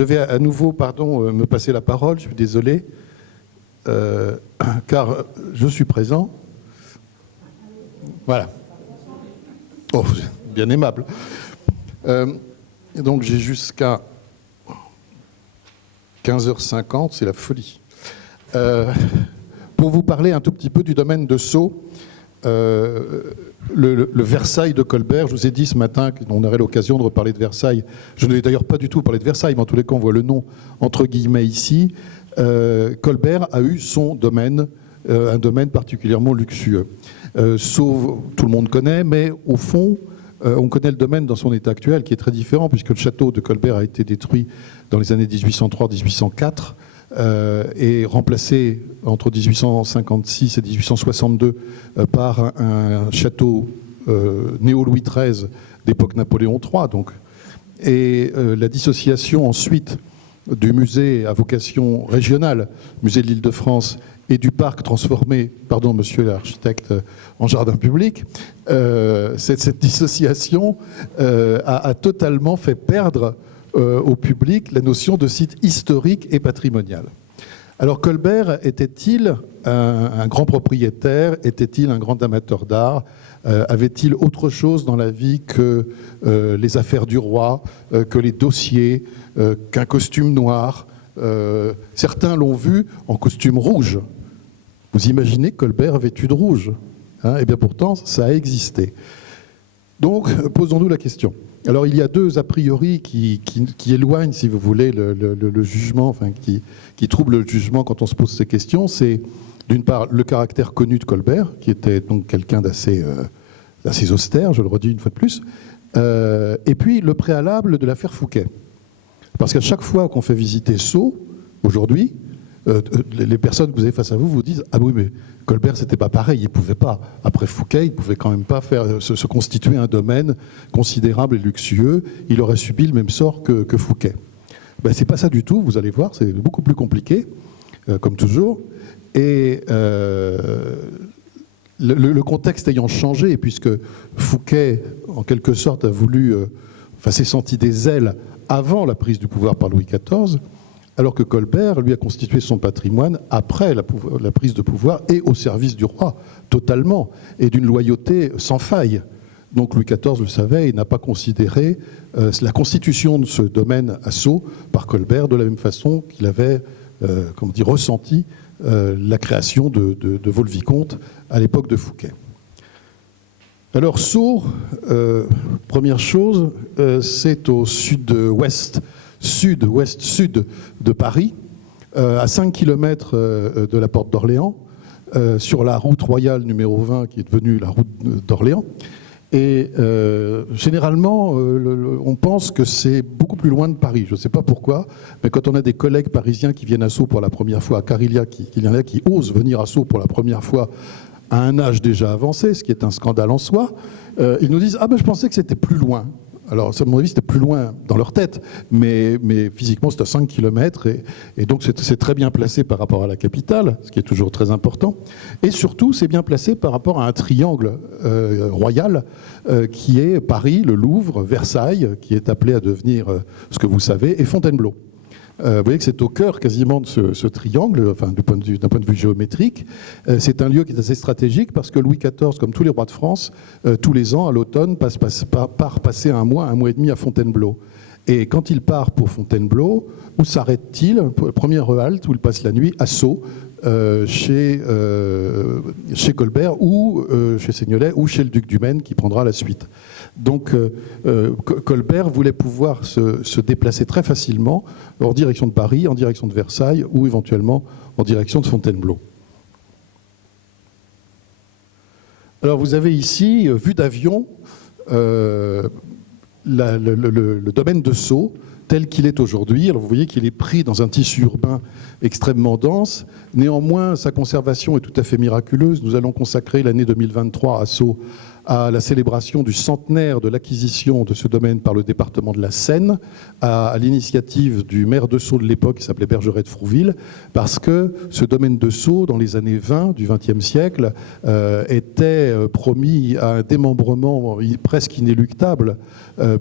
Je vais à nouveau, me passer la parole, je suis désolé, car je suis présent. Voilà. Oh, bien aimable. Donc j'ai jusqu'à 15h50, c'est la folie. Pour vous parler un tout petit peu du domaine de Sceaux, le Versailles de Colbert, je vous ai dit ce matin qu'on aurait l'occasion de reparler de Versailles. Je ne vais d'ailleurs pas du tout parler de Versailles, mais en tous les cas, on voit le nom entre guillemets ici. Colbert a eu son domaine, un domaine particulièrement luxueux. Sceaux, tout le monde connaît, mais au fond, on connaît le domaine dans son état actuel, qui est très différent, puisque le château de Colbert a été détruit dans les années 1803-1804, et remplacé entre 1856 et 1862 par un château néo-Louis XIII d'époque Napoléon III. Donc. Et la dissociation ensuite du musée à vocation régionale, musée de l'Île-de-France, et du parc transformé, pardon monsieur l'architecte, en jardin public, cette dissociation a totalement fait perdre au public la notion de site historique et patrimonial. Alors Colbert était-il un grand propriétaire? Était-il un grand amateur d'art? Avait-il autre chose dans la vie que les affaires du roi, que les dossiers, qu'un costume noir? Certains l'ont vu en costume rouge. Vous imaginez que Colbert vêtu de rouge, hein? Eh bien pourtant, ça a existé. Donc, posons-nous la question. Alors, il y a deux a priori qui éloignent, si vous voulez, le jugement, enfin, qui troublent le jugement quand on se pose ces questions. C'est, d'une part, le caractère connu de Colbert, qui était donc quelqu'un d'assez austère, je le redis une fois de plus, et puis le préalable de l'affaire Fouquet. Parce qu'à chaque fois qu'on fait visiter Sceaux, aujourd'hui, les personnes que vous avez face à vous vous disent « Ah oui, mais Colbert, c'était pas pareil, il pouvait pas. Après Fouquet, il pouvait quand même pas se constituer un domaine considérable et luxueux. Il aurait subi le même sort que Fouquet. » Ben, c'est pas ça du tout, vous allez voir, c'est beaucoup plus compliqué, comme toujours. Et le contexte ayant changé, puisque Fouquet, en quelque sorte, a voulu, s'est senti des ailes avant la prise du pouvoir par Louis XIV, alors que Colbert, lui, a constitué son patrimoine après la prise de pouvoir et au service du roi, totalement, et d'une loyauté sans faille. Donc Louis XIV le savait et n'a pas considéré la constitution de ce domaine à Sceaux par Colbert de la même façon qu'il avait ressenti la création de Vaux-le-Vicomte à l'époque de Fouquet. Alors Sceaux, première chose, c'est au sud-ouest de Paris, à 5 km de la porte d'Orléans, sur la route royale numéro 20 qui est devenue la route d'Orléans. Et généralement, on pense que c'est beaucoup plus loin de Paris. Je ne sais pas pourquoi, mais quand on a des collègues parisiens qui viennent à Sceaux pour la première fois, car il y en a qui osent venir à Sceaux pour la première fois à un âge déjà avancé, ce qui est un scandale en soi, ils nous disent « Ah ben je pensais que c'était plus loin ». Alors, à mon avis, c'était plus loin dans leur tête, mais physiquement, c'est à 5 km, et donc c'est très bien placé par rapport à la capitale, ce qui est toujours très important. Et surtout, c'est bien placé par rapport à un triangle royal qui est Paris, le Louvre, Versailles, qui est appelé à devenir ce que vous savez, et Fontainebleau. Vous voyez que c'est au cœur quasiment de ce triangle, enfin, d'un point de vue géométrique. C'est un lieu qui est assez stratégique parce que Louis XIV, comme tous les rois de France, tous les ans, à l'automne, part passer un mois et demi à Fontainebleau. Et quand il part pour Fontainebleau, où s'arrête-t-il? Première halte où il passe la nuit, à Sceaux, chez Colbert ou chez Seignelay ou chez le duc du Maine qui prendra la suite. Donc Colbert voulait pouvoir se déplacer très facilement en direction de Paris, en direction de Versailles ou éventuellement en direction de Fontainebleau. Alors vous avez ici, vue d'avion, le domaine de Sceaux tel qu'il est aujourd'hui. Alors vous voyez qu'il est pris dans un tissu urbain extrêmement dense. Néanmoins, sa conservation est tout à fait miraculeuse. Nous allons consacrer l'année 2023 à Sceaux à la célébration du centenaire de l'acquisition de ce domaine par le département de la Seine, à l'initiative du maire de Sceaux de l'époque, qui s'appelait Bergeret de Frouville, parce que ce domaine de Sceaux, dans les années 20 du XXe siècle, était promis à un démembrement presque inéluctable,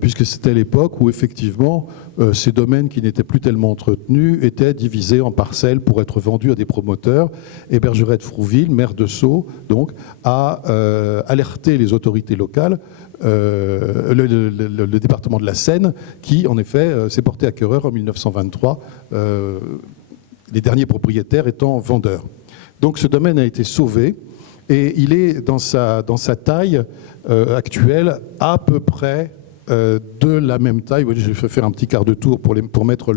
puisque c'était l'époque où effectivement ces domaines qui n'étaient plus tellement entretenus étaient divisés en parcelles pour être vendus à des promoteurs. Et Bergeret de Frouville, maire de Sceaux, donc, a alerté les autorités locales, le département de la Seine, qui en effet s'est porté acquéreur en 1923, les derniers propriétaires étant vendeurs. Donc ce domaine a été sauvé et il est dans sa taille actuelle à peu près de la même taille. Je vais faire un petit quart de tour pour mettre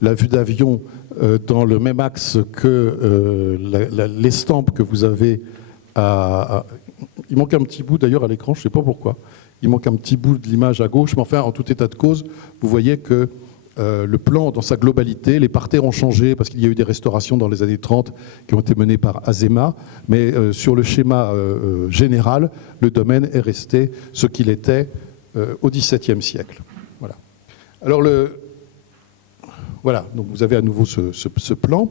la vue d'avion dans le même axe que l'estampe que vous avez Il manque un petit bout d'ailleurs à l'écran, je ne sais pas pourquoi. Il manque un petit bout de l'image à gauche, mais enfin, en tout état de cause, vous voyez que le plan dans sa globalité, les parterres ont changé parce qu'il y a eu des restaurations dans les années 30 qui ont été menées par Azema, mais sur le schéma général, le domaine est resté ce qu'il était au XVIIe siècle. Voilà. Alors, voilà, donc vous avez à nouveau ce plan.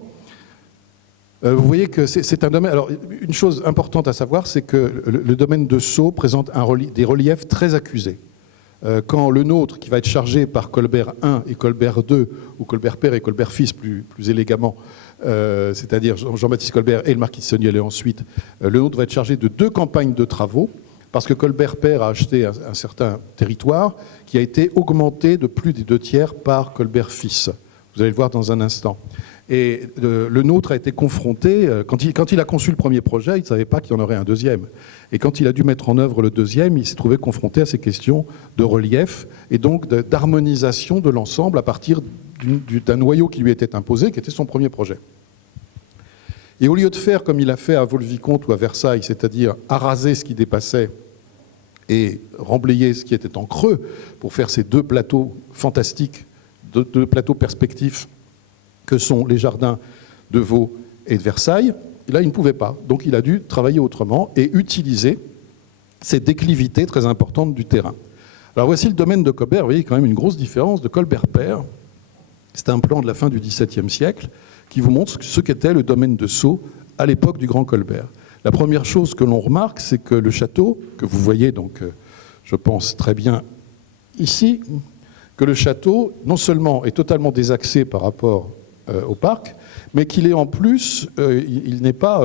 Vous voyez que c'est un domaine... Alors, une chose importante à savoir, c'est que le domaine de Sceaux présente des reliefs très accusés. Quand le nôtre, qui va être chargé par Colbert I et Colbert II, ou Colbert père et Colbert fils plus élégamment, c'est-à-dire Jean-Baptiste Colbert et le marquis de Seignelay ensuite, le nôtre va être chargé de 2 campagnes de travaux, parce que Colbert père a acheté un certain territoire qui a été augmenté de plus des 2/3 par Colbert fils. Vous allez le voir dans un instant. Et le nôtre a été confronté, quand il a conçu le premier projet, il ne savait pas qu'il y en aurait un deuxième. Et quand il a dû mettre en œuvre le deuxième, il s'est trouvé confronté à ces questions de relief et donc d'harmonisation de l'ensemble à partir d'un noyau qui lui était imposé, qui était son premier projet. Et au lieu de faire comme il a fait à Vaux-le-Vicomte ou à Versailles, c'est-à-dire araser ce qui dépassait et remblayer ce qui était en creux pour faire ces 2 plateaux fantastiques, 2 plateaux perspectifs, que sont les jardins de Vaux et de Versailles, là, il ne pouvait pas. Donc, il a dû travailler autrement et utiliser ces déclivités très importantes du terrain. Alors, voici le domaine de Colbert. Vous voyez quand même une grosse différence de Colbert père. C'est un plan de la fin du XVIIe siècle qui vous montre ce qu'était le domaine de Sceaux à l'époque du Grand Colbert. La première chose que l'on remarque, c'est que le château, que vous voyez donc, je pense très bien ici, que le château, non seulement est totalement désaxé par rapport au parc, mais qu'il est en plus, il n'est pas,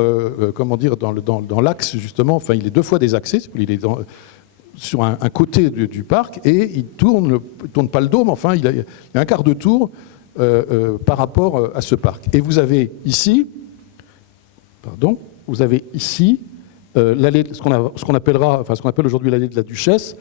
comment dire, dans l'axe justement, enfin il est 2 fois désaxé, il est sur un côté du parc et il tourne pas le dôme, enfin il y a un quart de tour par rapport à ce parc. Et vous avez ici, l'allée, ce qu'on appelle aujourd'hui l'allée de la Duchesse.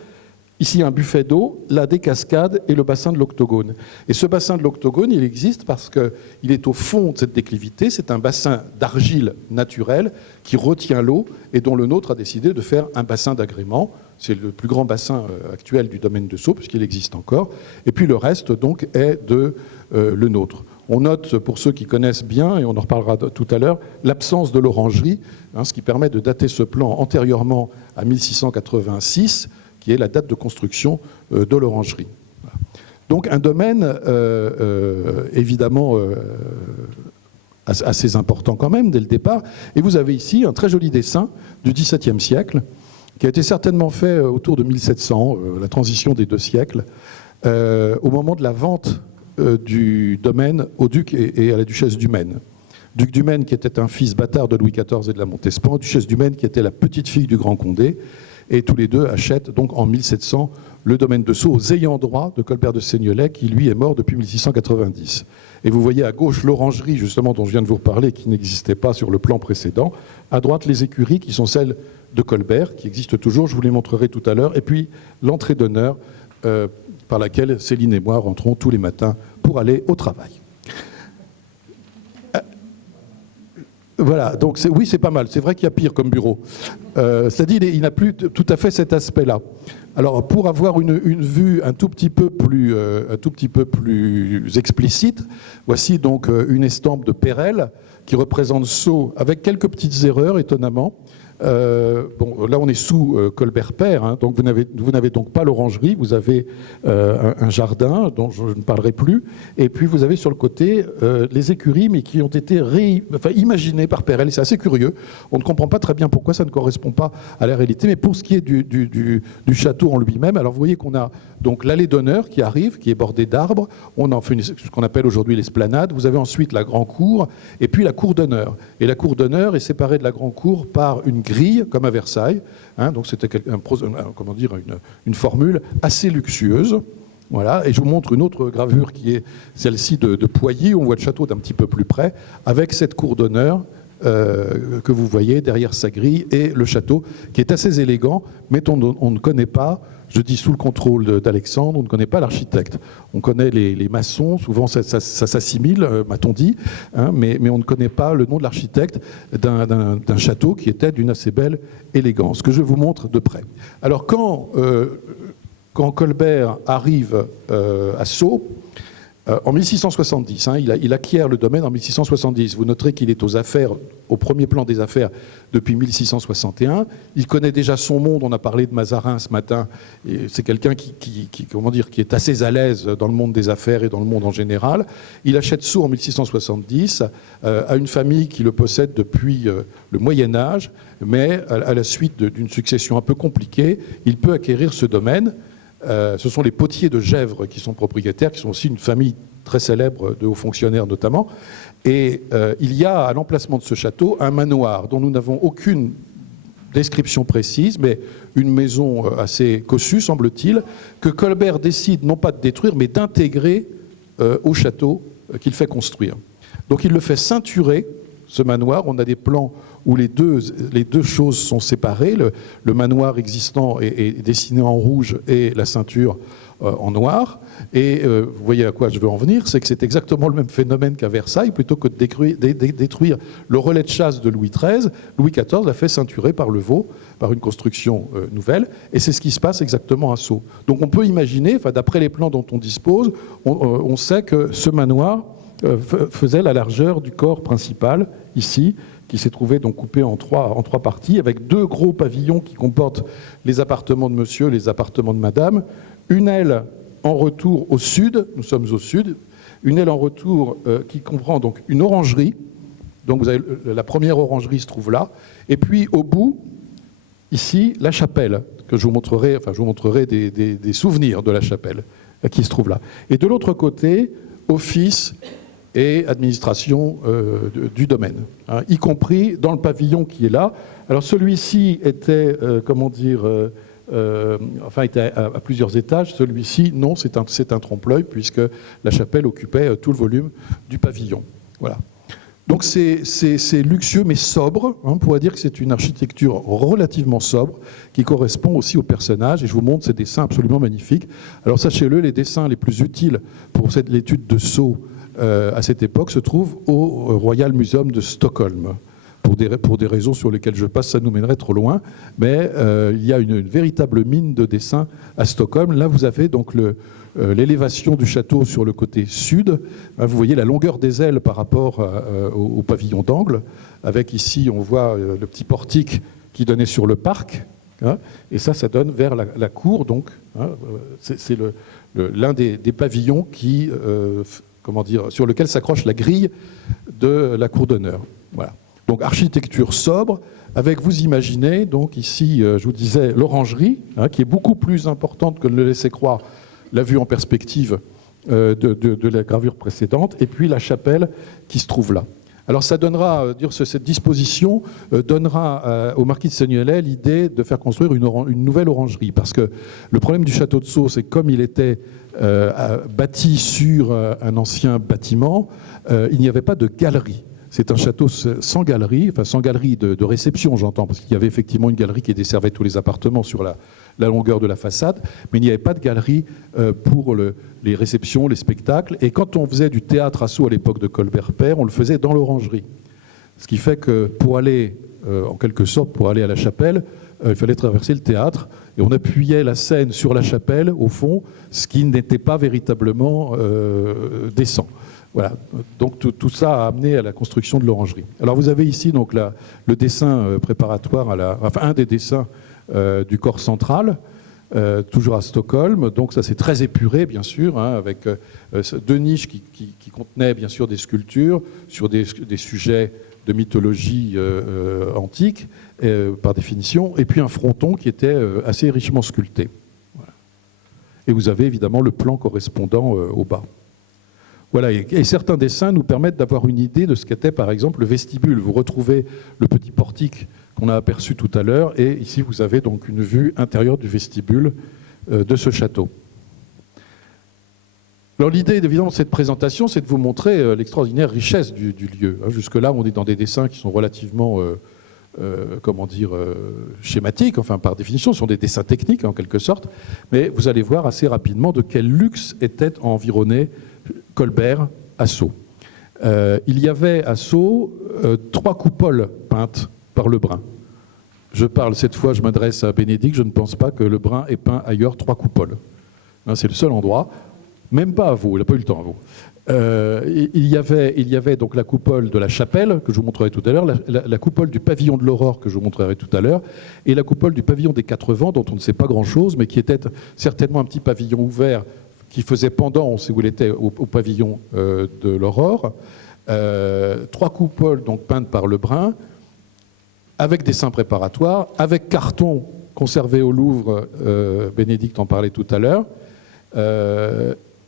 Ici, un buffet d'eau, là, des cascades et le bassin de l'Octogone. Et ce bassin de l'Octogone, il existe parce qu'il est au fond de cette déclivité. C'est un bassin d'argile naturelle qui retient l'eau et dont le nôtre a décidé de faire un bassin d'agrément. C'est le plus grand bassin actuel du domaine de Sceaux, puisqu'il existe encore. Et puis le reste, donc, est le nôtre. On note, pour ceux qui connaissent bien, et on en reparlera tout à l'heure, l'absence de l'orangerie, ce qui permet de dater ce plan antérieurement à 1686, qui est la date de construction de l'orangerie. Donc un domaine évidemment assez important quand même dès le départ. Et vous avez ici un très joli dessin du XVIIe siècle, qui a été certainement fait autour de 1700, la transition des 2 siècles, au moment de la vente du domaine au duc et à la duchesse du Maine. Duc du Maine qui était un fils bâtard de Louis XIV et de la Montespan, duchesse du Maine qui était la petite fille du grand Condé. Et tous les deux achètent donc en 1700 le domaine de Sceaux aux ayants droit de Colbert de Seignelay, qui lui est mort depuis 1690. Et vous voyez à gauche l'orangerie, justement, dont je viens de vous reparler, qui n'existait pas sur le plan précédent. À droite, les écuries, qui sont celles de Colbert, qui existent toujours, je vous les montrerai tout à l'heure. Et puis l'entrée d'honneur, par laquelle Céline et moi rentrons tous les matins pour aller au travail. Voilà, donc oui, c'est pas mal. C'est vrai qu'il y a pire comme bureau. C'est-à-dire, il n'a plus tout à fait cet aspect-là. Alors, pour avoir une vue un tout petit peu plus explicite, voici donc une estampe de Perelle qui représente Sceaux avec quelques petites erreurs, étonnamment. Bon, là, on est sous Colbert Père, hein, donc vous n'avez donc pas l'orangerie, vous avez un jardin dont je ne parlerai plus, et puis vous avez sur le côté les écuries, mais qui ont été imaginées par Perel. C'est assez curieux. On ne comprend pas très bien pourquoi ça ne correspond pas à la réalité, mais pour ce qui est du château en lui-même, alors vous voyez qu'on a donc l'allée d'honneur qui arrive, qui est bordée d'arbres. On en fait ce qu'on appelle aujourd'hui l'esplanade. Vous avez ensuite la grande cour, et puis la cour d'honneur. Et la cour d'honneur est séparée de la grande cour par une grille, comme à Versailles. Hein, donc c'était une formule assez luxueuse. Voilà. Et je vous montre une autre gravure qui est celle-ci de Poyer. On voit le château d'un petit peu plus près, avec cette cour d'honneur que vous voyez derrière sa grille, et le château qui est assez élégant, mais on ne connaît pas. Je dis sous le contrôle d'Alexandre, on ne connaît pas l'architecte. On connaît les maçons, souvent ça s'assimile, m'a-t-on dit, hein, mais on ne connaît pas le nom de l'architecte d'un château qui était d'une assez belle élégance, que je vous montre de près. Alors quand Colbert arrive à Sceaux, en 1670, hein, il acquiert le domaine en 1670. Vous noterez qu'il est aux affaires, au premier plan des affaires depuis 1661. Il connaît déjà son monde. On a parlé de Mazarin ce matin. C'est quelqu'un qui est assez à l'aise dans le monde des affaires et dans le monde en général. Il achète Sceaux en 1670 à une famille qui le possède depuis le Moyen-Âge, mais à la suite d'une succession un peu compliquée, il peut acquérir ce domaine. Ce sont les Potiers de Gesvres qui sont propriétaires, qui sont aussi une famille très célèbre de hauts fonctionnaires notamment. Et il y a à l'emplacement de ce château un manoir dont nous n'avons aucune description précise, mais une maison assez cossue, semble-t-il, que Colbert décide non pas de détruire, mais d'intégrer au château qu'il fait construire. Donc il le fait ceinturer, ce manoir. On a des plans où les deux choses sont séparées. Le manoir existant est dessiné en rouge et la ceinture en noir. Et vous voyez à quoi je veux en venir, c'est que c'est exactement le même phénomène qu'à Versailles. Plutôt que de détruire le relais de chasse de Louis XIII, Louis XIV l'a fait ceinturer par le veau, par une construction nouvelle. Et c'est ce qui se passe exactement à Sceaux. Donc on peut imaginer, d'après les plans dont on dispose, on sait que ce manoir faisait la largeur du corps principal, ici, qui s'est trouvé donc coupé en trois parties, avec deux gros pavillons qui comportent les appartements de monsieur, les appartements de madame, une aile en retour au sud, nous sommes au sud, une aile en retour qui comprend donc une orangerie, donc vous avez, la première orangerie se trouve là, et puis au bout, ici, la chapelle, que je vous montrerai, des souvenirs de la chapelle qui se trouve là. Et de l'autre côté, office et administration du domaine, hein, y compris dans le pavillon qui est là. Alors celui-ci était, était à plusieurs étages. Celui-ci, non, c'est un trompe-l'œil, puisque la chapelle occupait tout le volume du pavillon. Voilà. Donc c'est luxueux mais sobre. Hein, on pourrait dire que c'est une architecture relativement sobre qui correspond aussi aux personnages. Et je vous montre ces dessins absolument magnifiques. Alors sachez-le, les dessins les plus utiles pour l'étude de Sceaux à cette époque se trouvent au Royal Museum de Stockholm. Pour des raisons sur lesquelles je passe, ça nous mènerait trop loin. Mais il y a une véritable mine de dessins à Stockholm. Là, vous avez donc l'élévation du château sur le côté sud. Vous voyez la longueur des ailes par rapport au pavillon d'angle. Avec ici, on voit le petit portique qui donnait sur le parc. Hein, et ça donne vers la cour. Donc, hein, c'est l'un des pavillons qui, sur lequel s'accroche la grille de la cour d'honneur. Voilà. Donc architecture sobre, avec, vous imaginez, donc ici, je vous disais, l'orangerie, hein, qui est beaucoup plus importante que ne le laissait croire la vue en perspective de la gravure précédente, et puis la chapelle qui se trouve là. Alors ça donnera, cette disposition donnera au marquis de Seignelay l'idée de faire construire une nouvelle orangerie, parce que le problème du château de Sceaux, c'est que comme il était bâti sur un ancien bâtiment, il n'y avait pas de galerie. C'est un château sans galerie, enfin sans galerie de réception, j'entends, parce qu'il y avait effectivement une galerie qui desservait tous les appartements sur la longueur de la façade, mais il n'y avait pas de galerie pour les réceptions, les spectacles. Et quand on faisait du théâtre à Sceaux à l'époque de Colbert Père, on le faisait dans l'orangerie. Ce qui fait que pour aller, en quelque sorte, pour aller à la chapelle, il fallait traverser le théâtre, et on appuyait la scène sur la chapelle, au fond, ce qui n'était pas véritablement décent. Voilà, donc tout ça a amené à la construction de l'orangerie. Alors vous avez ici donc le dessin préparatoire, enfin un des dessins du corps central, toujours à Stockholm. Donc ça c'est très épuré bien sûr, hein, avec deux niches qui contenaient bien sûr des sculptures sur des sujets de mythologie antique par définition, et puis un fronton qui était assez richement sculpté. Voilà. Et vous avez évidemment le plan correspondant au bas. Voilà, et certains dessins nous permettent d'avoir une idée de ce qu'était par exemple le vestibule. Vous retrouvez le petit portique qu'on a aperçu tout à l'heure, et ici vous avez donc une vue intérieure du vestibule de ce château. Alors l'idée évidemment de cette présentation, c'est de vous montrer l'extraordinaire richesse du lieu. Jusque-là, on est dans des dessins qui sont relativement, schématiques, enfin par définition, ce sont des dessins techniques en quelque sorte, mais vous allez voir assez rapidement de quel luxe était environné Colbert à Sceaux. Il y avait à Sceaux 3 coupoles peintes par Lebrun. Je parle cette fois, je m'adresse à Bénédicte, je ne pense pas que Lebrun ait peint ailleurs 3 coupoles. C'est le seul endroit, même pas à Vaux, il n'a pas eu le temps à Vaux. Il y avait donc la coupole de la chapelle, que je vous montrerai tout à l'heure, la coupole du pavillon de l'Aurore, que je vous montrerai tout à l'heure, et la coupole du pavillon des 4 vents, dont on ne sait pas grand-chose, mais qui était certainement un petit pavillon ouvert qui faisait pendant, si vous voulez, au pavillon de l'Aurore. 3 coupoles donc peintes par Lebrun, avec dessins préparatoires, avec carton conservé au Louvre, Bénédicte en parlait tout à l'heure,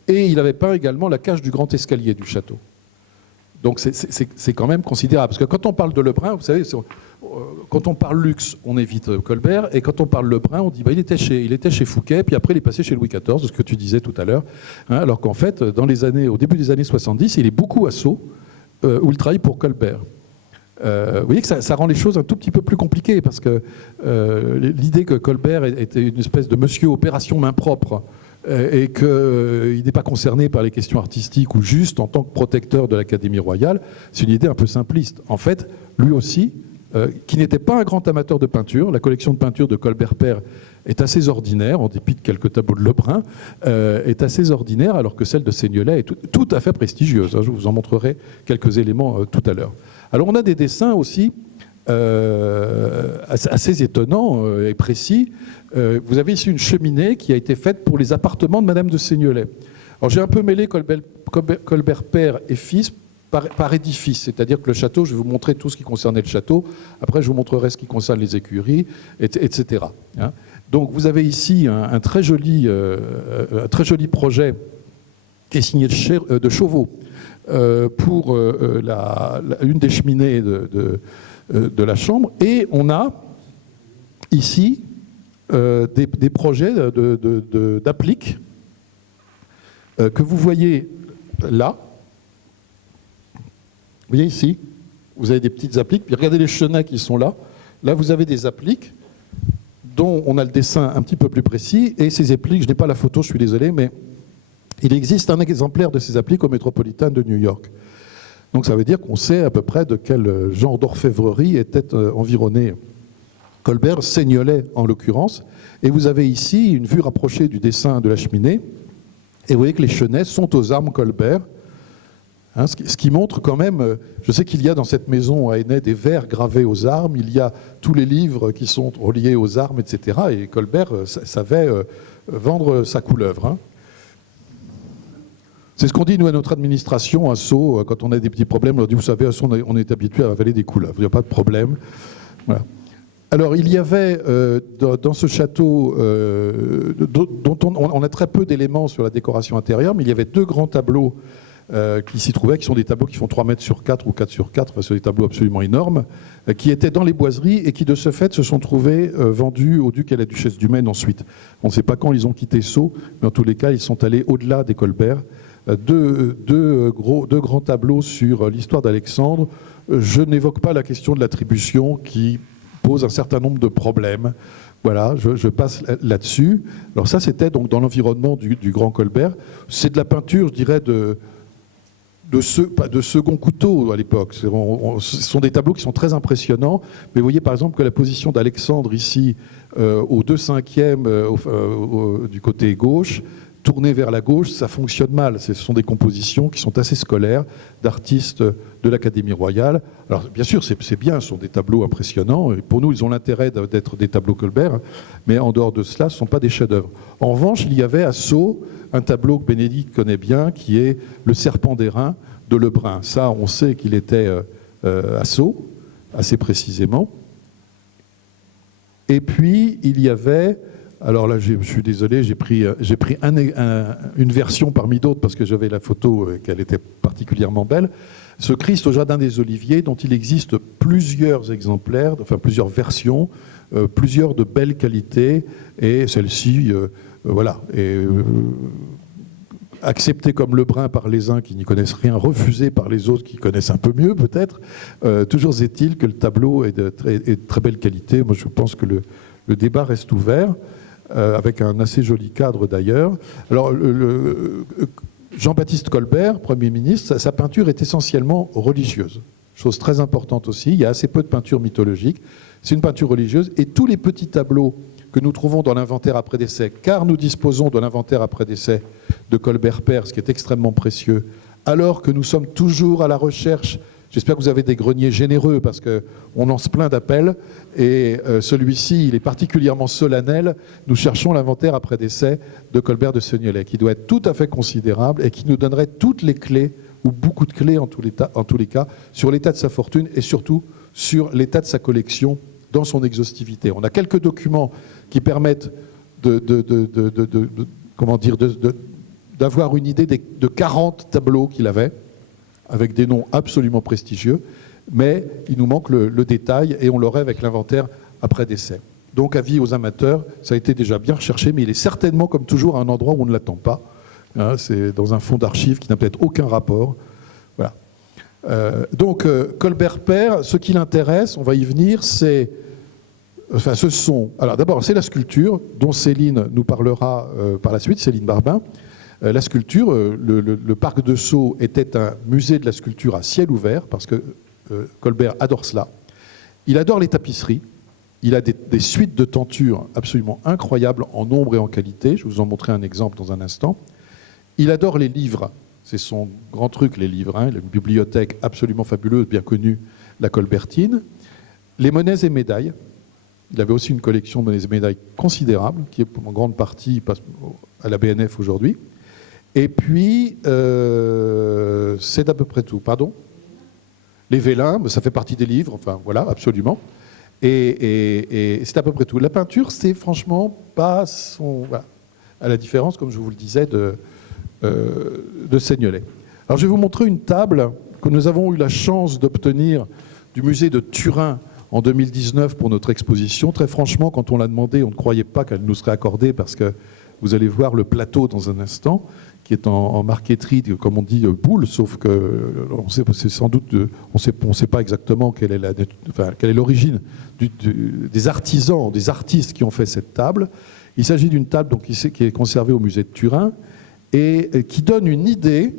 et il avait peint également la cage du grand escalier du château. Donc c'est quand même considérable, parce que quand on parle de Lebrun, vous savez, quand on parle luxe, on évite Colbert, et quand on parle Lebrun, on dit il était chez Fouquet, puis après il est passé chez Louis XIV, ce que tu disais tout à l'heure, hein, alors qu'en fait, au début des années 70, il est beaucoup à Sceaux, où il travaille pour Colbert. Vous voyez que ça rend les choses un tout petit peu plus compliquées, parce que l'idée que Colbert était une espèce de monsieur opération main propre, et qu'il n'est pas concerné par les questions artistiques ou juste en tant que protecteur de l'Académie royale, c'est une idée un peu simpliste. En fait, lui aussi, qui n'était pas un grand amateur de peinture, la collection de peinture de Colbert père est assez ordinaire, en dépit de quelques tableaux de Lebrun, est assez ordinaire, alors que celle de Seignelay est tout à fait prestigieuse. Je vous en montrerai quelques éléments tout à l'heure. Alors on a des dessins aussi assez étonnants et précis. Vous avez ici une cheminée qui a été faite pour les appartements de Madame de Seignelay. Alors j'ai un peu mêlé Colbert père et fils par édifice, c'est-à-dire que le château, je vais vous montrer tout ce qui concernait le château, après je vous montrerai ce qui concerne les écuries, etc. Donc vous avez ici un très joli projet qui est signé de Chauveau pour une des cheminées de la chambre, et on a ici des projets d'appliques que vous voyez là. Vous voyez ici, vous avez des petites appliques, puis regardez les chenets qui sont là. Là, vous avez des appliques dont on a le dessin un petit peu plus précis, et ces appliques, je n'ai pas la photo, je suis désolé, mais il existe un exemplaire de ces appliques au Metropolitan de New York. Donc ça veut dire qu'on sait à peu près de quel genre d'orfèvrerie était environné Colbert, Seignelay en l'occurrence. Et vous avez ici une vue rapprochée du dessin de la cheminée, et vous voyez que les chenets sont aux armes Colbert. Ce qui montre quand même, je sais qu'il y a dans cette maison à Enay des vers gravés aux armes, il y a tous les livres qui sont reliés aux armes, etc. Et Colbert savait vendre sa couleuvre. C'est ce qu'on dit, nous, à notre administration, à Sceaux, quand on a des petits problèmes, on dit, vous savez, à Sceaux, on est habitué à avaler des couleuvres, il n'y a pas de problème. Voilà. Alors, il y avait dans ce château, dont on a très peu d'éléments sur la décoration intérieure, mais il y avait 2 grands tableaux qui s'y trouvaient, qui sont des tableaux qui font 3 mètres sur 4 ou 4 sur 4, enfin, c'est des tableaux absolument énormes, qui étaient dans les boiseries et qui, de ce fait, se sont trouvés vendus au duc et à la duchesse du Maine ensuite. On ne sait pas quand ils ont quitté Sceaux, mais en tous les cas, ils sont allés au-delà des Colbert. Deux grands tableaux sur l'histoire d'Alexandre. Je n'évoque pas la question de l'attribution qui pose un certain nombre de problèmes. Voilà, je passe là-dessus. Alors ça, c'était donc dans l'environnement du grand Colbert. C'est de la peinture, je dirais, de second couteau à l'époque. Ce sont des tableaux qui sont très impressionnants. Mais vous voyez par exemple que la position d'Alexandre ici, au 2/5 du côté gauche, tourné vers la gauche, ça fonctionne mal. Ce sont des compositions qui sont assez scolaires, d'artistes de l'Académie royale. Alors bien sûr, c'est bien, ce sont des tableaux impressionnants. Et pour nous, ils ont l'intérêt d'être des tableaux Colbert, mais en dehors de cela, ce ne sont pas des chefs-d'œuvre. En revanche, il y avait à Sceaux un tableau que Bénédicte connaît bien, qui est Le Serpent d'airain de Lebrun. Ça, on sait qu'il était à Sceaux, assez précisément. Et puis, il y avait... Alors là, je suis désolé, j'ai pris une version parmi d'autres parce que j'avais la photo qu'elle était particulièrement belle. Ce Christ au Jardin des Oliviers, dont il existe plusieurs exemplaires, enfin plusieurs versions, plusieurs de belle qualité, et celle-ci, voilà, est acceptée comme Lebrun par les uns qui n'y connaissent rien, refusée par les autres qui connaissent un peu mieux peut-être. Toujours est-il que le tableau est de très belle qualité. Moi, je pense que le débat reste ouvert. Avec un assez joli cadre d'ailleurs. Alors, Jean-Baptiste Colbert, Premier ministre, sa peinture est essentiellement religieuse. Chose très importante aussi, il y a assez peu de peinture mythologique. C'est une peinture religieuse, et tous les petits tableaux que nous trouvons dans l'inventaire après décès, car nous disposons de l'inventaire après décès de Colbert Père, ce qui est extrêmement précieux, alors que nous sommes toujours à la recherche. J'espère que vous avez des greniers généreux parce qu'on lance plein d'appels et celui-ci, il est particulièrement solennel. Nous cherchons l'inventaire après décès de Colbert de Seignelay, qui doit être tout à fait considérable et qui nous donnerait toutes les clés, ou beaucoup de clés en tous les cas, sur l'état de sa fortune et surtout sur l'état de sa collection dans son exhaustivité. On a quelques documents qui permettent d'avoir une idée de 40 tableaux qu'il avait, avec des noms absolument prestigieux, mais il nous manque le détail et on l'aurait avec l'inventaire après décès. Donc avis aux amateurs, ça a été déjà bien recherché, mais il est certainement, comme toujours, à un endroit où on ne l'attend pas. Hein, c'est dans un fonds d'archives qui n'a peut-être aucun rapport. Voilà. Donc Colbert Père, ce qui l'intéresse, on va y venir, alors d'abord, c'est la sculpture, dont Céline nous parlera par la suite, Céline Barbin. La sculpture, le parc de Sceaux était un musée de la sculpture à ciel ouvert, parce que Colbert adore cela. Il adore les tapisseries. Il a des suites de tentures absolument incroyables en nombre et en qualité. Je vais vous en montrer un exemple dans un instant. Il adore les livres. C'est son grand truc, les livres. Hein. Il a une bibliothèque absolument fabuleuse, bien connue, la Colbertine. Les monnaies et médailles. Il avait aussi une collection de monnaies et médailles considérable, qui est en grande partie à la BNF aujourd'hui. Et puis, c'est à peu près tout. Pardon ? Les vélins, ça fait partie des livres, enfin voilà, absolument. Et c'est à peu près tout. La peinture, c'est franchement pas son... Voilà, à la différence, comme je vous le disais, de Seignelay. Alors je vais vous montrer une table que nous avons eu la chance d'obtenir du musée de Turin en 2019 pour notre exposition. Très franchement, quand on l'a demandé, on ne croyait pas qu'elle nous serait accordée parce que vous allez voir le plateau dans un instant, qui est en marqueterie, comme on dit, boule, sauf que c'est sans doute, on ne sait pas exactement quelle est l'origine des artisans, des artistes qui ont fait cette table. Il s'agit d'une table donc, qui est conservée au musée de Turin et qui donne une idée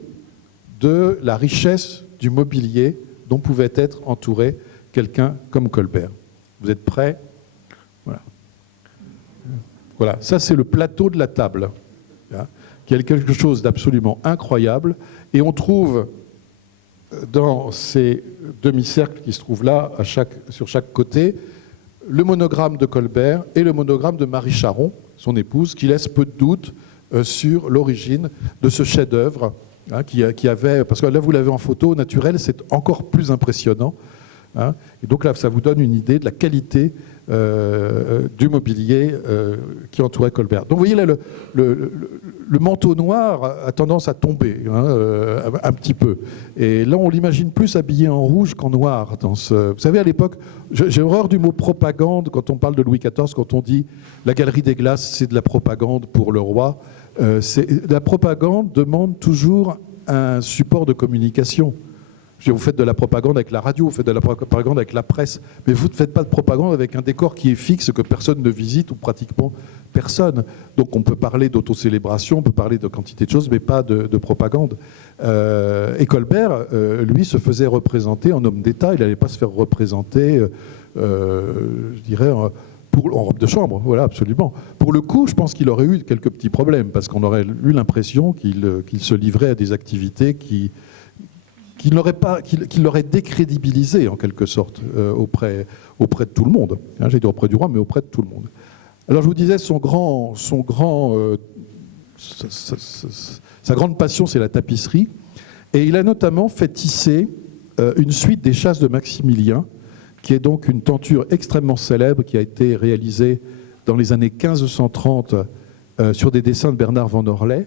de la richesse du mobilier dont pouvait être entouré quelqu'un comme Colbert. Vous êtes prêts ? Voilà. Voilà, ça c'est le plateau de la table. Qui est quelque chose d'absolument incroyable. Et on trouve dans ces demi-cercles qui se trouvent là, sur chaque côté, le monogramme de Colbert et le monogramme de Marie Charon, son épouse, qui laisse peu de doute sur l'origine de ce chef-d'œuvre, hein, qui avait... Parce que là, vous l'avez en photo naturelle, c'est encore plus impressionnant. Hein, et donc là, ça vous donne une idée de la qualité du mobilier qui entourait Colbert. Donc vous voyez là, le manteau noir a tendance à tomber un petit peu. Et là, on l'imagine plus habillé en rouge qu'en noir. Vous savez, à l'époque, j'ai horreur du mot propagande quand on parle de Louis XIV, quand on dit la galerie des glaces, c'est de la propagande pour le roi. La propagande demande toujours un support de communication. Vous faites de la propagande avec la radio, vous faites de la propagande avec la presse, mais vous ne faites pas de propagande avec un décor qui est fixe, que personne ne visite ou pratiquement personne. Donc on peut parler d'autocélébration, on peut parler de quantité de choses, mais pas de propagande. Et Colbert, lui, se faisait représenter en homme d'État. Il n'allait pas se faire représenter, je dirais, En robe de chambre, voilà, absolument. Pour le coup, je pense qu'il aurait eu quelques petits problèmes, parce qu'on aurait eu l'impression qu'il se livrait à des activités qui l'auraient décrédibilisé, en quelque sorte, auprès de tout le monde. Hein, j'ai dit auprès du roi, mais auprès de tout le monde. Alors, je vous disais, sa grande passion, c'est la tapisserie. Et il a notamment fait tisser une suite des chasses de Maximilien, qui est donc une tenture extrêmement célèbre qui a été réalisée dans les années 1530 sur des dessins de Bernard Van Orley,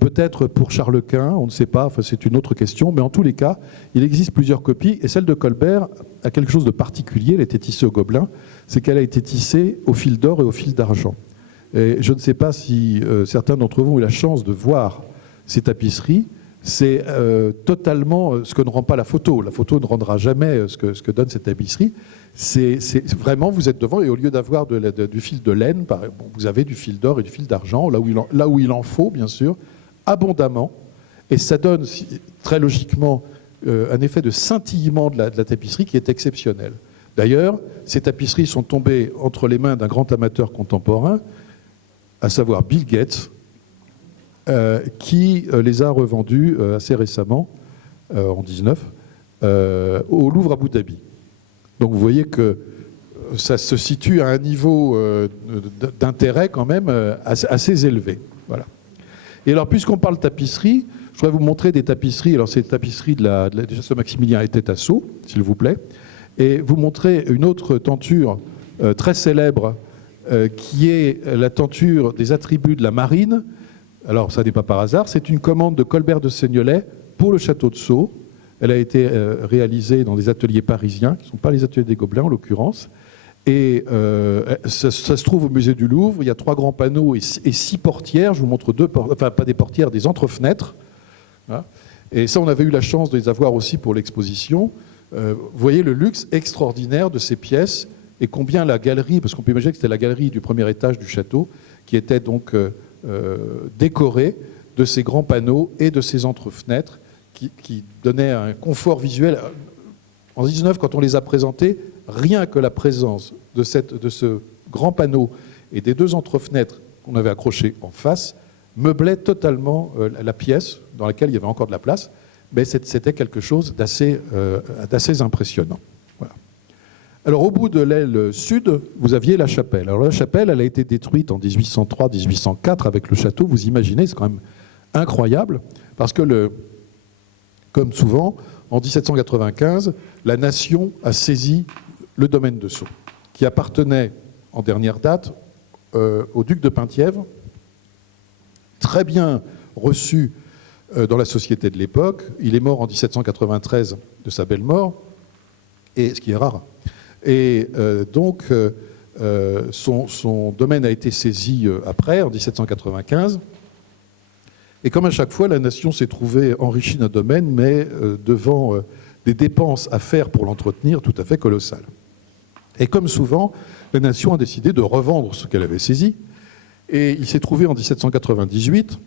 peut-être pour Charles Quint, on ne sait pas, enfin, c'est une autre question, mais en tous les cas, il existe plusieurs copies, et celle de Colbert a quelque chose de particulier, elle a été tissée au Gobelin, c'est qu'elle a été tissée au fil d'or et au fil d'argent. Et je ne sais pas si certains d'entre vous ont eu la chance de voir ces tapisseries. C'est totalement ce que ne rend pas la photo. La photo ne rendra jamais ce que donne cette tapisserie. C'est vraiment, vous êtes devant, et au lieu d'avoir du fil de laine, vous avez du fil d'or et du fil d'argent, là où il en faut, bien sûr, abondamment. Et ça donne, très logiquement, un effet de scintillement de la tapisserie qui est exceptionnel. D'ailleurs, ces tapisseries sont tombées entre les mains d'un grand amateur contemporain, à savoir Bill Gates, qui les a revendus assez récemment, en 19, au Louvre Abu Dhabi. Donc vous voyez que ça se situe à un niveau d'intérêt quand même assez élevé. Voilà. Et alors, puisqu'on parle tapisserie, je voudrais vous montrer des tapisseries. Alors, ces tapisseries de la chasseuse Maximilien étaient à Sceaux, s'il vous plaît. Et vous montrer une autre tenture très célèbre, qui est la tenture des attributs de la marine. Alors, ça n'est pas par hasard, c'est une commande de Colbert de Seignelay pour le château de Sceaux. Elle a été réalisée dans des ateliers parisiens, qui ne sont pas les ateliers des Gobelins en l'occurrence. Et ça se trouve au musée du Louvre. Il y a 3 grands panneaux et 6 portières. Je vous montre 2, enfin pas des portières, des entrefenêtres. Voilà. Et ça, on avait eu la chance de les avoir aussi pour l'exposition. Vous voyez le luxe extraordinaire de ces pièces et combien la galerie, parce qu'on peut imaginer que c'était la galerie du premier étage du château, qui était donc décorée de ces grands panneaux et de ces entrefenêtres qui donnaient un confort visuel. En 19, quand on les a présentés, rien que la présence de ce grand panneau et des 2 entrefenêtres qu'on avait accrochés en face meublait totalement la pièce dans laquelle il y avait encore de la place, mais c'était quelque chose d'assez impressionnant. Voilà. Alors au bout de l'aile sud, vous aviez la chapelle. Alors la chapelle, elle a été détruite en 1803-1804 avec le château. Vous imaginez, c'est quand même incroyable, parce que comme souvent, en 1795, la nation a saisi le domaine de Sceaux, qui appartenait en dernière date au duc de Penthièvre, très bien reçu dans la société de l'époque. Il est mort en 1793 de sa belle mort, et ce qui est rare. Et donc, son domaine a été saisi après, en 1795. Et comme à chaque fois, la nation s'est trouvée enrichie d'un domaine, mais devant des dépenses à faire pour l'entretenir tout à fait colossales. Et comme souvent, la nation a décidé de revendre ce qu'elle avait saisi. Et il s'est trouvé en 1798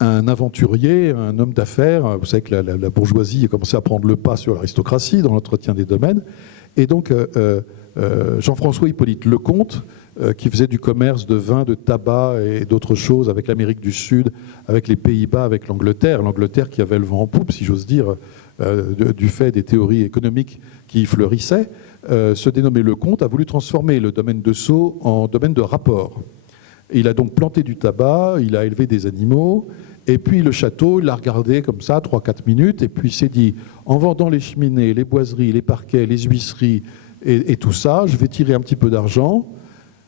un aventurier, un homme d'affaires. Vous savez que la bourgeoisie a commencé à prendre le pas sur l'aristocratie dans l'entretien des domaines. Et donc, Jean-François Hippolyte Lecomte, qui faisait du commerce de vin, de tabac et d'autres choses avec l'Amérique du Sud, avec les Pays-Bas, avec l'Angleterre qui avait le vent en poupe, si j'ose dire, du fait des théories économiques qui y fleurissaient, se dénommait Lecomte, a voulu transformer le domaine de Sceaux en domaine de rapport. Il a donc planté du tabac, il a élevé des animaux, et puis le château, il l'a regardé comme ça, 3-4 minutes, et puis il s'est dit, en vendant les cheminées, les boiseries, les parquets, les huisseries et tout ça, je vais tirer un petit peu d'argent,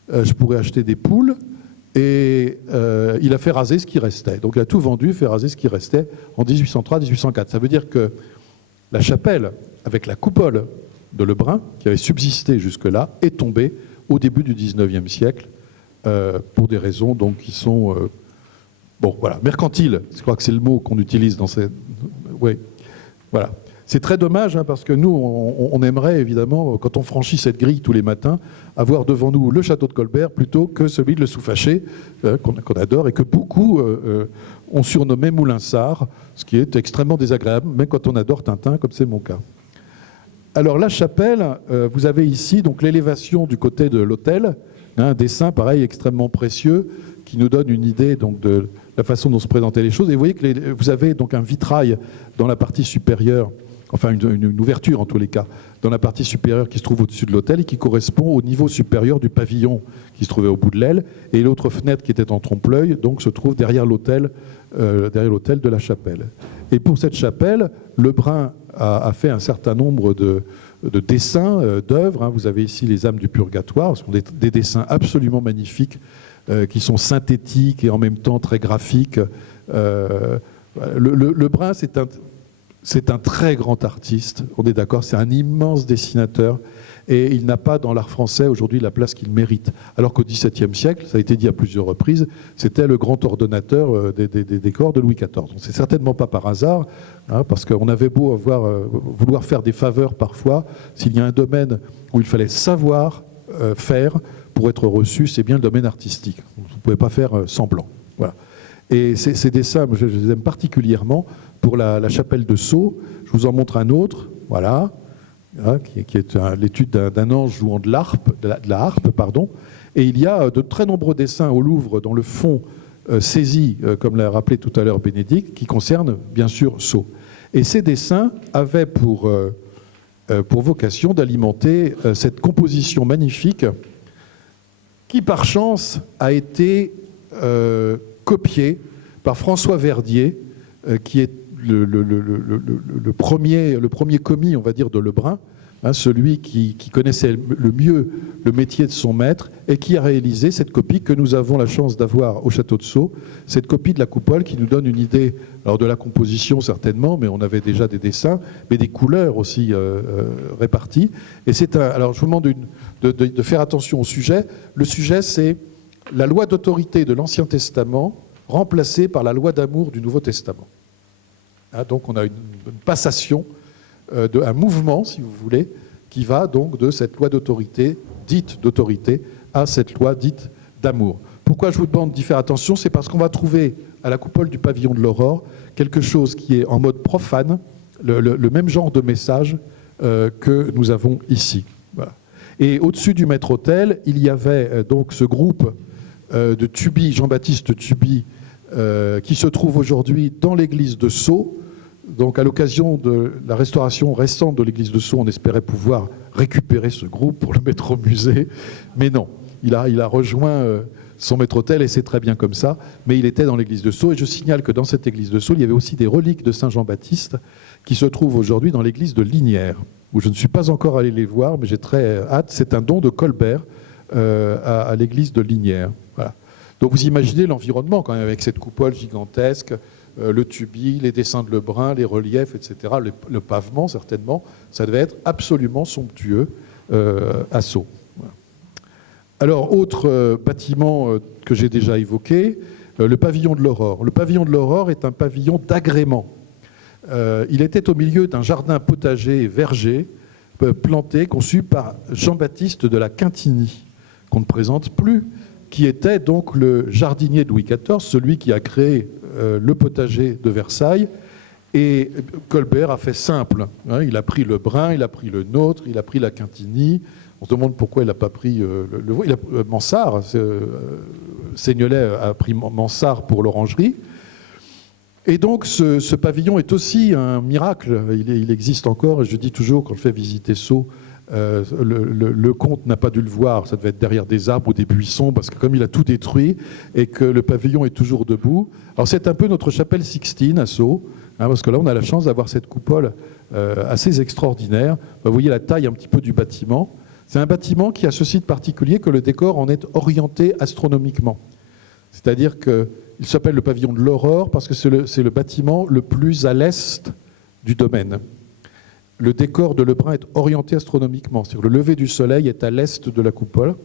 je pourrais acheter des poules, et il a fait raser ce qui restait. Donc il a tout vendu, fait raser ce qui restait en 1803-1804. Ça veut dire que la chapelle, avec la coupole de Lebrun, qui avait subsisté jusque-là, est tombée au début du XIXe siècle, pour des raisons donc, qui sont mercantiles. Je crois que c'est le mot qu'on utilise dans ces... Oui, voilà. C'est très dommage, parce que nous, on aimerait évidemment, quand on franchit cette grille tous les matins, avoir devant nous le château de Colbert plutôt que celui de Le Sous-Faché, qu'on adore et que beaucoup ont surnommé Moulinsart, ce qui est extrêmement désagréable, même quand on adore Tintin, comme c'est mon cas. Alors la chapelle, vous avez ici donc l'élévation du côté de l'autel, un dessin pareil extrêmement précieux qui nous donne une idée donc de la façon dont se présentaient les choses. Et vous voyez que vous avez donc un vitrail dans la partie supérieure, enfin une ouverture en tous les cas, dans la partie supérieure qui se trouve au-dessus de l'autel et qui correspond au niveau supérieur du pavillon qui se trouvait au bout de l'aile. Et l'autre fenêtre qui était en trompe-l'œil donc se trouve derrière l'autel de la chapelle. Et pour cette chapelle, Lebrun a fait un certain nombre de dessins, d'œuvres. Vous avez ici les âmes du purgatoire, ce sont des dessins absolument magnifiques qui sont synthétiques et en même temps très graphiques. Lebrun, c'est un très grand artiste, on est d'accord, c'est un immense dessinateur et il n'a pas dans l'art français aujourd'hui la place qu'il mérite. Alors qu'au XVIIe siècle, ça a été dit à plusieurs reprises, c'était le grand ordonnateur des décors de Louis XIV. Donc c'est certainement pas par hasard, parce qu'on avait beau vouloir faire des faveurs parfois, s'il y a un domaine où il fallait savoir faire pour être reçu, c'est bien le domaine artistique. Vous ne pouvez pas faire semblant. Voilà. Et ces dessins, je les aime particulièrement pour la chapelle de Sceaux. Je vous en montre un autre, voilà, qui est l'étude d'un ange jouant de la harpe, pardon. Et il y a de très nombreux dessins au Louvre dans le fond saisis, comme l'a rappelé tout à l'heure Bénédicte, qui concernent bien sûr Sceaux. Et ces dessins avaient pour vocation d'alimenter cette composition magnifique qui, par chance, a été copiée par François Verdier, qui est le premier commis, on va dire, de Lebrun, celui qui connaissait le mieux le métier de son maître et qui a réalisé cette copie que nous avons la chance d'avoir au château de Sceaux, cette copie de la coupole qui nous donne une idée, alors de la composition certainement, mais on avait déjà des dessins, mais des couleurs aussi réparties. Et alors je vous demande de faire attention au sujet. Le sujet, c'est la loi d'autorité de l'Ancien Testament remplacée par la loi d'amour du Nouveau Testament. Donc on a une passation, un mouvement, si vous voulez, qui va donc de cette loi d'autorité, dite d'autorité, à cette loi dite d'amour. Pourquoi je vous demande d'y faire attention? C'est parce qu'on va trouver à la coupole du pavillon de l'Aurore quelque chose qui est en mode profane, le même genre de message que nous avons ici. Voilà. Et au-dessus du maître-autel, il y avait donc ce groupe de Tuby, Jean-Baptiste Tuby, qui se trouve aujourd'hui dans l'église de Sceaux. Donc à l'occasion de la restauration récente de l'église de Sceaux, on espérait pouvoir récupérer ce groupe pour le mettre au musée. Mais non, il a rejoint son maître-autel et c'est très bien comme ça. Mais il était dans l'église de Sceaux et je signale que dans cette église de Sceaux, il y avait aussi des reliques de Saint Jean-Baptiste qui se trouvent aujourd'hui dans l'église de Lignières, où je ne suis pas encore allé les voir, mais j'ai très hâte. C'est un don de Colbert à l'église de Lignières. Voilà. Donc vous imaginez l'environnement quand même avec cette coupole gigantesque, le tubi, les dessins de Lebrun, les reliefs, etc., le pavement certainement, ça devait être absolument somptueux à Sceaux. Voilà. Alors, autre bâtiment que j'ai déjà évoqué, le pavillon de l'Aurore. Le pavillon de l'Aurore est un pavillon d'agrément. Il était au milieu d'un jardin potager et verger planté, conçu par Jean-Baptiste de la Quintigny, qu'on ne présente plus, qui était donc le jardinier de Louis XIV, celui qui a créé le potager de Versailles. Et Colbert a fait simple. Il a pris le brun, il a pris le nôtre, il a pris la Quintigny. On se demande pourquoi il n'a pas pris Mansart. Seignelay a pris Mansart pour l'orangerie. Et donc ce pavillon est aussi un miracle. Il existe encore, et je dis toujours, quand je fais visiter Sceaux, le comte n'a pas dû le voir, ça devait être derrière des arbres ou des buissons, parce que comme il a tout détruit et que le pavillon est toujours debout. Alors c'est un peu notre chapelle Sixtine à Sceaux, parce que là on a la chance d'avoir cette coupole assez extraordinaire. Vous voyez la taille un petit peu du bâtiment. C'est un bâtiment qui a ceci de particulier que le décor en est orienté astronomiquement. C'est-à-dire qu'il s'appelle le pavillon de l'Aurore parce que c'est le bâtiment le plus à l'est du domaine. Le décor de Lebrun est orienté astronomiquement, c'est-à-dire que le lever du soleil est à l'est de la coupole.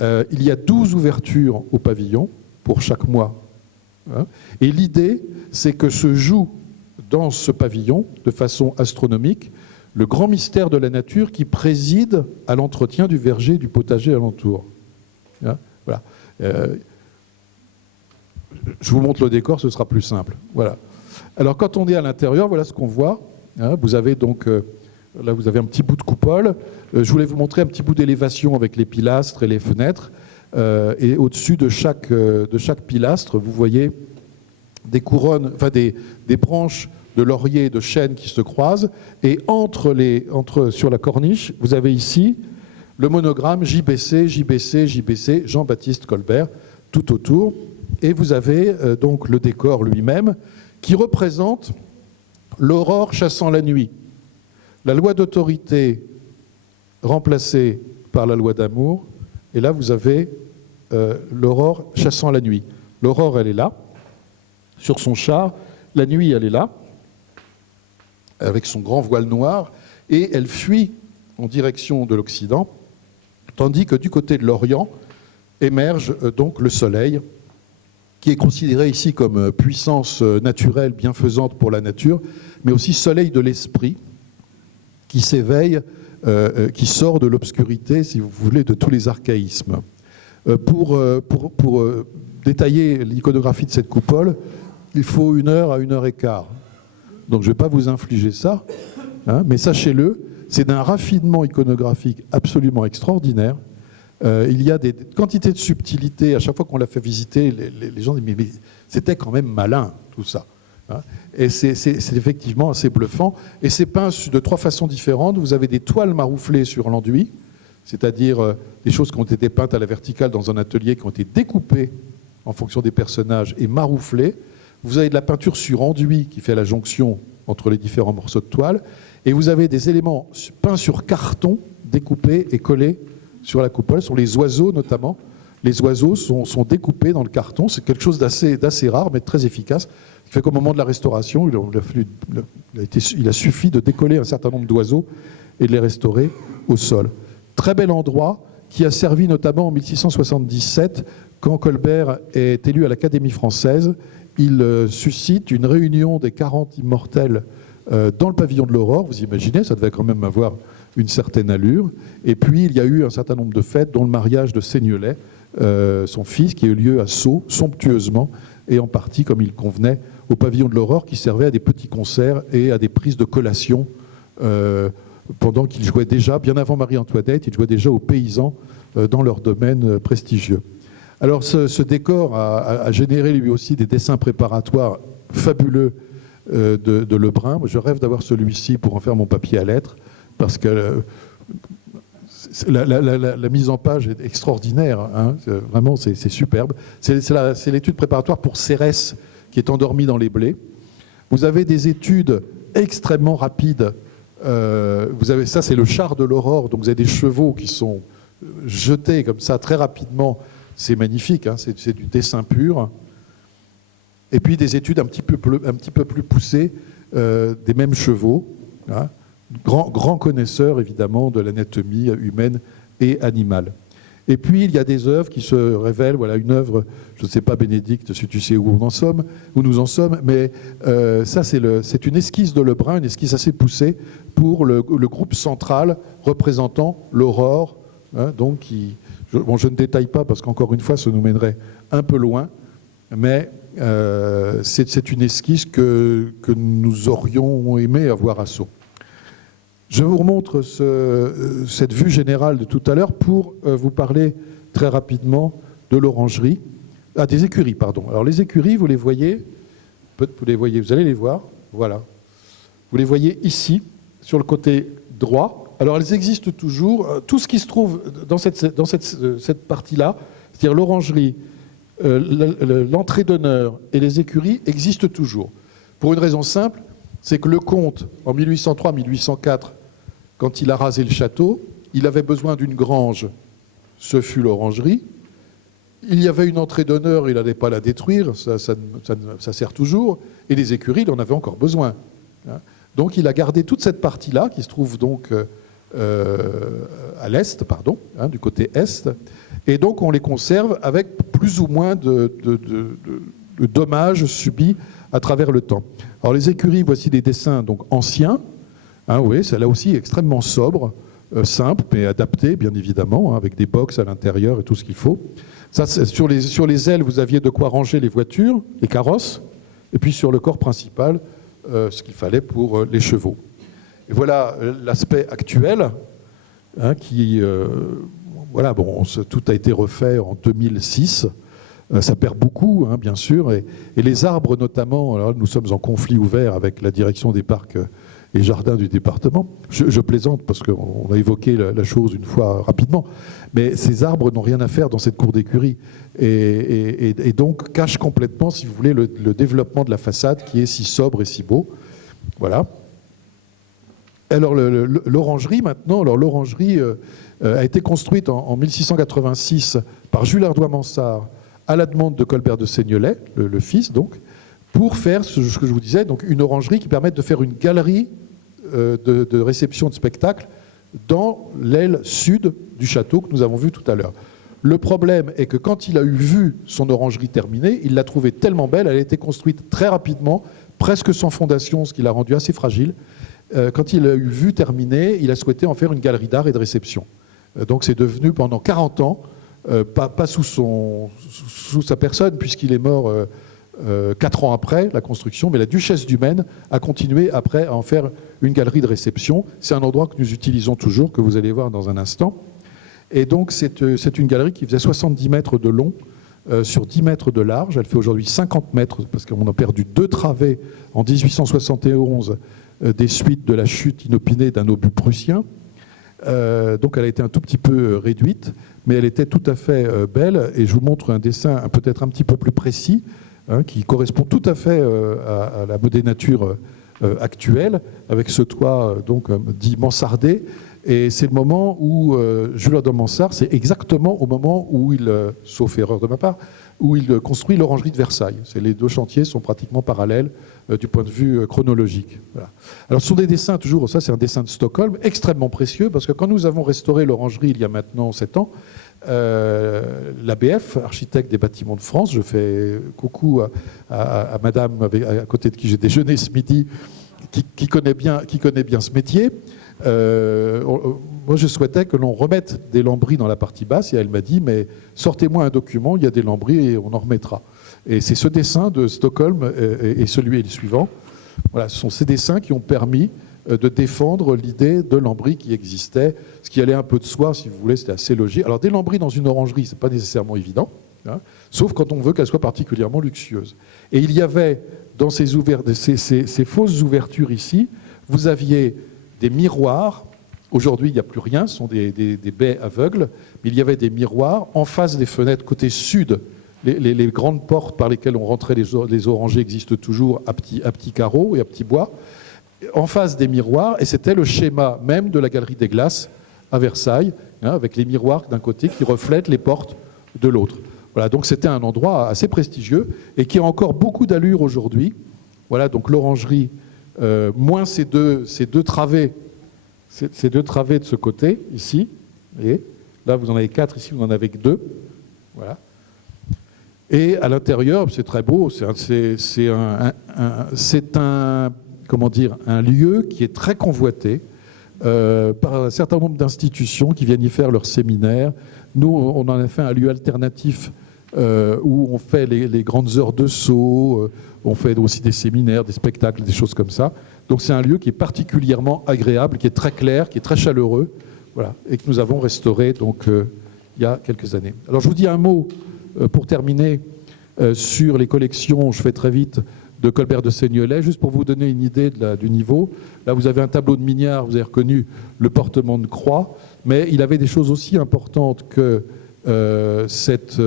Il y a 12 ouvertures au pavillon pour chaque mois. Et l'idée, c'est que se joue dans ce pavillon, de façon astronomique, le grand mystère de la nature qui préside à l'entretien du verger et du potager alentour. Voilà. Je vous montre le décor, ce sera plus simple. Voilà. Alors quand on est à l'intérieur, voilà ce qu'on voit. Vous avez donc Là, vous avez un petit bout de coupole. Je voulais vous montrer un petit bout d'élévation avec les pilastres et les fenêtres. Et au-dessus de chaque pilastre, vous voyez des couronnes, enfin des branches de laurier et de chêne qui se croisent. Et sur la corniche, vous avez ici le monogramme JBC, JBC, JBC, Jean-Baptiste Colbert, tout autour. Et vous avez donc le décor lui-même qui représente l'aurore chassant la nuit. La loi d'autorité remplacée par la loi d'amour. Et là, vous avez l'aurore chassant la nuit. L'aurore, elle est là, sur son char. La nuit, elle est là, avec son grand voile noir. Et elle fuit en direction de l'Occident, tandis que du côté de l'Orient émerge donc le soleil, qui est considéré ici comme puissance naturelle, bienfaisante pour la nature, mais aussi soleil de l'esprit, qui s'éveille, qui sort de l'obscurité, si vous voulez, de tous les archaïsmes. Pour détailler l'iconographie de cette coupole, il faut 1 heure à 1 heure et quart. Donc je ne vais pas vous infliger ça, hein, mais sachez-le, c'est d'un raffinement iconographique absolument extraordinaire. Il y a des quantités de subtilités. À chaque fois qu'on l'a fait visiter, les gens disent mais c'était quand même malin tout ça. Hein. Et c'est effectivement assez bluffant. Et c'est peint de 3 façons différentes. Vous avez des toiles marouflées sur l'enduit, c'est-à-dire des choses qui ont été peintes à la verticale dans un atelier, qui ont été découpées en fonction des personnages et marouflées. Vous avez de la peinture sur enduit qui fait la jonction entre les différents morceaux de toile. Et vous avez des éléments peints sur carton, découpés et collés sur la coupole, sur les oiseaux notamment. Les oiseaux sont découpés dans le carton. C'est quelque chose d'assez rare, mais très efficace. Ce qui fait qu'au moment de la restauration, il a suffi de décoller un certain nombre d'oiseaux et de les restaurer au sol. Très bel endroit qui a servi notamment en 1677, quand Colbert est élu à l'Académie française. Il suscite une réunion des 40 immortels dans le pavillon de l'Aurore. Vous imaginez, ça devait quand même avoir une certaine allure. Et puis, il y a eu un certain nombre de fêtes, dont le mariage de Seignelay, son fils, qui a eu lieu à Sceaux, somptueusement, et en partie, comme il convenait, au pavillon de l'Aurore, qui servait à des petits concerts et à des prises de collation, pendant qu'il jouait déjà, bien avant Marie-Antoinette, il jouait déjà aux paysans dans leur domaine prestigieux. Alors, ce décor a généré lui aussi des dessins préparatoires fabuleux de Lebrun. Moi, je rêve d'avoir celui-ci pour en faire mon papier à lettres, parce que la mise en page est extraordinaire. Hein. Vraiment, c'est superbe. C'est l'étude préparatoire pour Cérès, qui est endormi dans les blés. Vous avez des études extrêmement rapides. Ça, c'est le char de l'Aurore. Donc, vous avez des chevaux qui sont jetés comme ça très rapidement. C'est magnifique, hein. C'est du dessin pur. Et puis des études un petit peu plus poussées des mêmes chevaux. Hein. Grand connaisseur, évidemment, de l'anatomie humaine et animale. Et puis, il y a des œuvres qui se révèlent. Voilà, une œuvre, je ne sais pas, Bénédicte, si tu sais où nous en sommes, mais ça, c'est une esquisse de Lebrun, une esquisse assez poussée pour le groupe central représentant l'Aurore, hein, donc je ne détaille pas parce qu'encore une fois, ça nous mènerait un peu loin, mais c'est une esquisse que nous aurions aimé avoir à Sceaux. Je vous remontre cette vue générale de tout à l'heure pour vous parler très rapidement de l'orangerie, des écuries, pardon. Alors les écuries, vous les voyez, vous allez les voir, voilà. Vous les voyez ici, sur le côté droit. Alors elles existent toujours. Tout ce qui se trouve dans cette partie-là, c'est-à-dire l'orangerie, l'entrée d'honneur et les écuries existent toujours. Pour une raison simple, c'est que le comte, en 1803-1804, quand il a rasé le château, il avait besoin d'une grange, ce fut l'orangerie. Il y avait une entrée d'honneur, il n'allait pas la détruire, ça sert toujours, et les écuries, il en avait encore besoin. Donc il a gardé toute cette partie-là, qui se trouve donc à l'est, pardon, du côté est, et donc on les conserve avec plus ou moins de dommages subis à travers le temps. Alors les écuries, voici des dessins donc anciens. Oui, c'est là aussi extrêmement sobre, simple, mais adapté, bien évidemment, avec des box à l'intérieur et tout ce qu'il faut. Ça, sur les ailes, vous aviez de quoi ranger les voitures, les carrosses, et puis sur le corps principal, ce qu'il fallait pour les chevaux. Et voilà l'aspect actuel, hein, qui... voilà, bon, tout a été refait en 2006. Ça perd beaucoup, hein, bien sûr. Et les arbres, notamment, alors nous sommes en conflit ouvert avec la direction des parcs et jardins du département. Je plaisante parce qu'on a évoqué la chose une fois rapidement. Mais ces arbres n'ont rien à faire dans cette cour d'écurie. Et donc cachent complètement, si vous voulez, le développement de la façade qui est si sobre et si beau. Voilà. Alors l'orangerie, maintenant, alors l'orangerie a été construite en 1686 par Jules Ardois-Mansart à la demande de Colbert de Seignelay, le fils donc, pour faire ce que je vous disais, donc une orangerie qui permette de faire une galerie de réception de spectacles dans l'aile sud du château que nous avons vu tout à l'heure. Le problème est que quand il a eu vu son orangerie terminée, il l'a trouvée tellement belle, elle a été construite très rapidement, presque sans fondation, ce qui l'a rendue assez fragile. Quand il a eu vu terminer, il a souhaité en faire une galerie d'art et de réception. Donc c'est devenu pendant 40 ans, pas sous sa personne, puisqu'il est mort 4 ans après la construction, mais la duchesse du Maine a continué après à en faire une galerie de réception. C'est un endroit que nous utilisons toujours, que vous allez voir dans un instant. Et donc c'est une galerie qui faisait 70 mètres de long sur 10 mètres de large. Elle fait aujourd'hui 50 mètres, parce qu'on a perdu 2 travées en 1871 des suites de la chute inopinée d'un obus prussien. Donc elle a été un tout petit peu réduite, mais elle était tout à fait belle. Et je vous montre un dessin peut-être un petit peu plus précis, hein, qui correspond tout à fait à la modénature actuelle, avec ce toit donc dit mansardé. Et c'est le moment où Jules Ardois-Mansart, c'est exactement au moment où il, sauf erreur de ma part, où il construit l'orangerie de Versailles. Les 2 chantiers sont pratiquement parallèles du point de vue chronologique. Voilà. Alors ce sont des dessins, toujours, ça c'est un dessin de Stockholm, extrêmement précieux, parce que quand nous avons restauré l'orangerie il y a maintenant 7 ans, l'ABF, architecte des bâtiments de France, je fais coucou à madame à côté de qui j'ai déjeuné ce midi, qui connaît bien ce métier. Moi je souhaitais que l'on remette des lambris dans la partie basse, et elle m'a dit mais sortez-moi un document, il y a des lambris et on en remettra. Et c'est ce dessin de Stockholm et celui et le suivant, voilà, ce sont ces dessins qui ont permis de défendre l'idée de lambris qui existait, ce qui allait un peu de soi, si vous voulez, c'était assez logique. Alors des lambris dans une orangerie, c'est pas nécessairement évident, hein, sauf quand on veut qu'elle soit particulièrement luxueuse. Et il y avait dans ces fausses ouvertures ici, vous aviez des miroirs. Aujourd'hui, il n'y a plus rien, ce sont des baies aveugles, mais il y avait des miroirs en face des fenêtres côté sud. Les grandes portes par lesquelles on rentrait les orangers existent toujours à petits carreaux et à petits bois, en face des miroirs, et c'était le schéma même de la Galerie des Glaces à Versailles, hein, avec les miroirs d'un côté qui reflètent les portes de l'autre. Voilà, donc c'était un endroit assez prestigieux et qui a encore beaucoup d'allure aujourd'hui. Voilà, donc l'orangerie, moins ces deux travées, ces 2 travées de ce côté, ici, et là vous en avez 4, ici vous en avez que 2. Voilà. Et à l'intérieur, c'est très beau, c'est un lieu qui est très convoité par un certain nombre d'institutions qui viennent y faire leurs séminaires. Nous, on en a fait un lieu alternatif où on fait les grandes heures de saut, on fait aussi des séminaires, des spectacles, des choses comme ça. Donc c'est un lieu qui est particulièrement agréable, qui est très clair, qui est très chaleureux, voilà, et que nous avons restauré donc, il y a quelques années. Alors je vous dis un mot pour terminer sur les collections, je fais très vite, de Colbert de Seignelay, juste pour vous donner une idée du niveau. Là, vous avez un tableau de Mignard, vous avez reconnu le portement de croix, mais il avait des choses aussi importantes que cette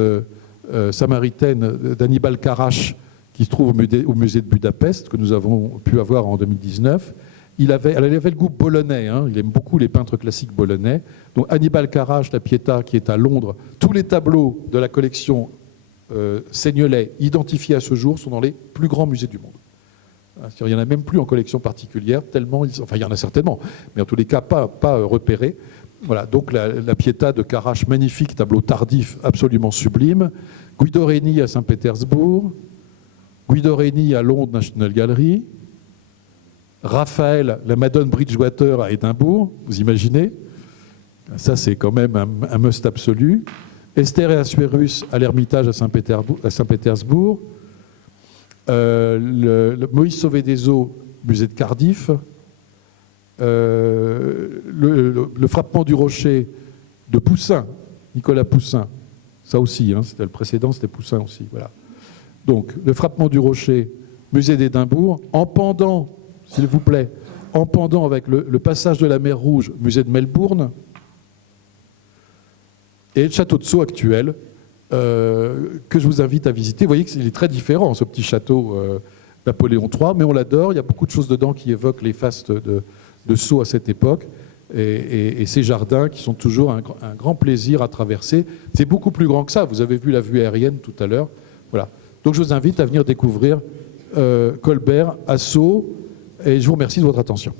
Samaritaine d'Annibal Carasch, qui se trouve au musée de Budapest, que nous avons pu avoir en 2019. Elle avait le goût bolonais, hein, il aime beaucoup les peintres classiques bolonais. Donc Annibal Carasch, la Pietà, qui est à Londres, tous les tableaux de la collection Seignelay identifiés à ce jour sont dans les plus grands musées du monde. Il n'y en a même plus en collection particulière, tellement enfin il y en a certainement, mais en tous les cas pas repérés. Voilà, donc la Pietà de Carasch, magnifique tableau tardif, absolument sublime. Guido Reni à Saint-Pétersbourg, Guido Reni à Londres National Gallery, Raphaël, la Madone Bridgewater à Édimbourg, vous imaginez? Ça c'est quand même un must absolu. Esther et Assuérus à l'Ermitage à Saint-Pétersbourg, le Moïse Sauvé des Eaux, musée de Cardiff, le frappement du rocher de Poussin, Nicolas Poussin, ça aussi, hein, c'était le précédent, c'était Poussin aussi, voilà. Donc, le frappement du rocher, musée d'Édimbourg, en pendant, s'il vous plaît, en pendant avec le passage de la mer Rouge, musée de Melbourne, et le château de Sceaux actuel, que je vous invite à visiter. Vous voyez qu'il est très différent, ce petit château Napoléon III, mais on l'adore, il y a beaucoup de choses dedans qui évoquent les fastes de Sceaux à cette époque, et ces jardins qui sont toujours un grand plaisir à traverser. C'est beaucoup plus grand que ça, vous avez vu la vue aérienne tout à l'heure. Voilà. Donc je vous invite à venir découvrir Colbert à Sceaux, et je vous remercie de votre attention.